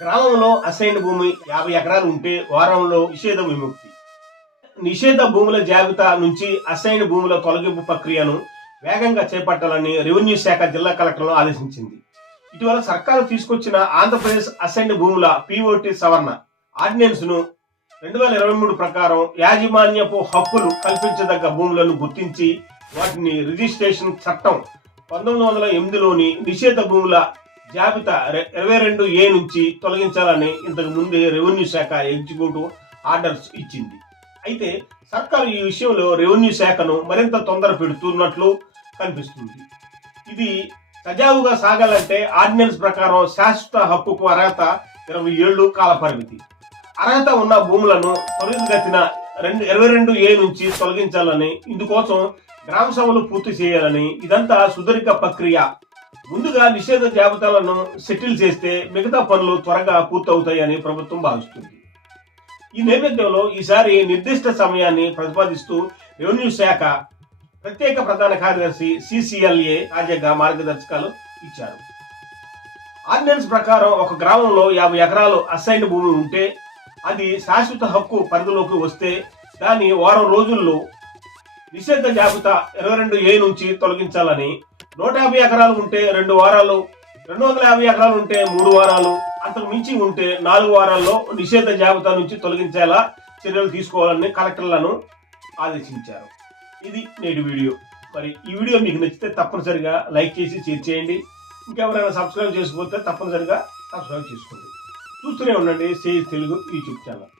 గ్రామంలో అసైన్ భూమి యాభై ఎకరాలు ఉంటే వారంలో నిషేధ విముక్తి. నిషేధ భూముల జాబితా నుంచి అసైన్ భూముల తొలగింపు ప్రక్రియను వేగంగా చేపట్టాలని రెవెన్యూ శాఖ జిల్లా కలెక్టర్లు ఆదేశించింది. ఇటీవల సర్కారు తీసుకొచ్చిన ఆంధ్రప్రదేశ్ అసైన్ భూముల పిఓటి సవరణ ఆర్డినెన్స్ను రెండు వేల ఇరవై మూడు ప్రకారం యాజమాన్యపు హక్కులు కల్పించదగ్గ భూములను గుర్తించి వాటిని రిజిస్ట్రేషన్ చట్టం పంతొమ్మిది వందల ఎనిమిదిలోని నిషేధ భూముల జాబితా రె- ఇరవై రెండు ఏ నుంచి తొలగించాలని ఇంతకు ముందే రెవెన్యూ శాఖ ఎగ్జిక్యూటివ్ ఆర్డర్స్ ఇచ్చింది. అయితే సర్కారు ఈ విషయంలో రెవెన్యూ శాఖను మరింత తొందర పెడుతున్నట్లు కనిపిస్తుంది. ఇది సజావుగా సాగాలంటే ఆర్డినెన్స్ ప్రకారం శాశ్వత హక్కుకు అర్హత ఇరవై ఏళ్ళు కాల పరిమితి. అర్హత ఉన్న భూములను త్వరితగతిన రెండు ఇరవై రెండు ఏ నుంచి తొలగించాలని ఇందుకోసం గ్రామ సభలు పూర్తి చేయాలని ఇదంతా సుదీర్ఘ ప్రక్రియ. ముందుగా నిషేధ జాబితాలను సెటిల్ చేస్తే మిగతా పనులు త్వరగా పూర్తవుతాయని ప్రభుత్వం భావిస్తుంది. ఈ నేపథ్యంలో ఈసారి నిర్దిష్ట సమయాన్ని ప్రతిపాదిస్తూ రెవెన్యూ శాఖ ప్రత్యేక ప్రధాన కార్యదర్శి సిసిఎల్ఏ తాజాగా మార్గదర్శకాలు ఇచ్చారు. ఆర్డినెన్స్ ప్రకారం ఒక గ్రామంలో యాభై ఎకరాలు అసైన్ భూమి ఉంటే అది శాశ్వత హక్కు పరిధిలోకి వస్తే దాన్ని వారం రోజుల్లో నిషేధ జాబితా ఇరవై రెండు ఏ నుంచి తొలగించాలని నూట యాభై ఎకరాలు ఉంటే రెండు వారాలు రెండు వందల యాభై ఎకరాలు ఉంటే మూడు వారాలు అంతకు మించి ఉంటే నాలుగు వారాల్లో నిషేధ జాబితా నుంచి తొలగించేలా చర్యలు తీసుకోవాలని కలెక్టర్లను ఆదేశించారు. ఇది నేటి వీడియో. మరి ఈ వీడియో మీకు నచ్చితే తప్పనిసరిగా లైక్ చేసి షేర్ చేయండి. ఇంకెవరైనా సబ్స్క్రైబ్ చేసుకోకపోతే తప్పనిసరిగా సబ్స్క్రైబ్ చేసుకోండి. చూస్తూనే ఉండండి. Sage Telugu YouTube channel.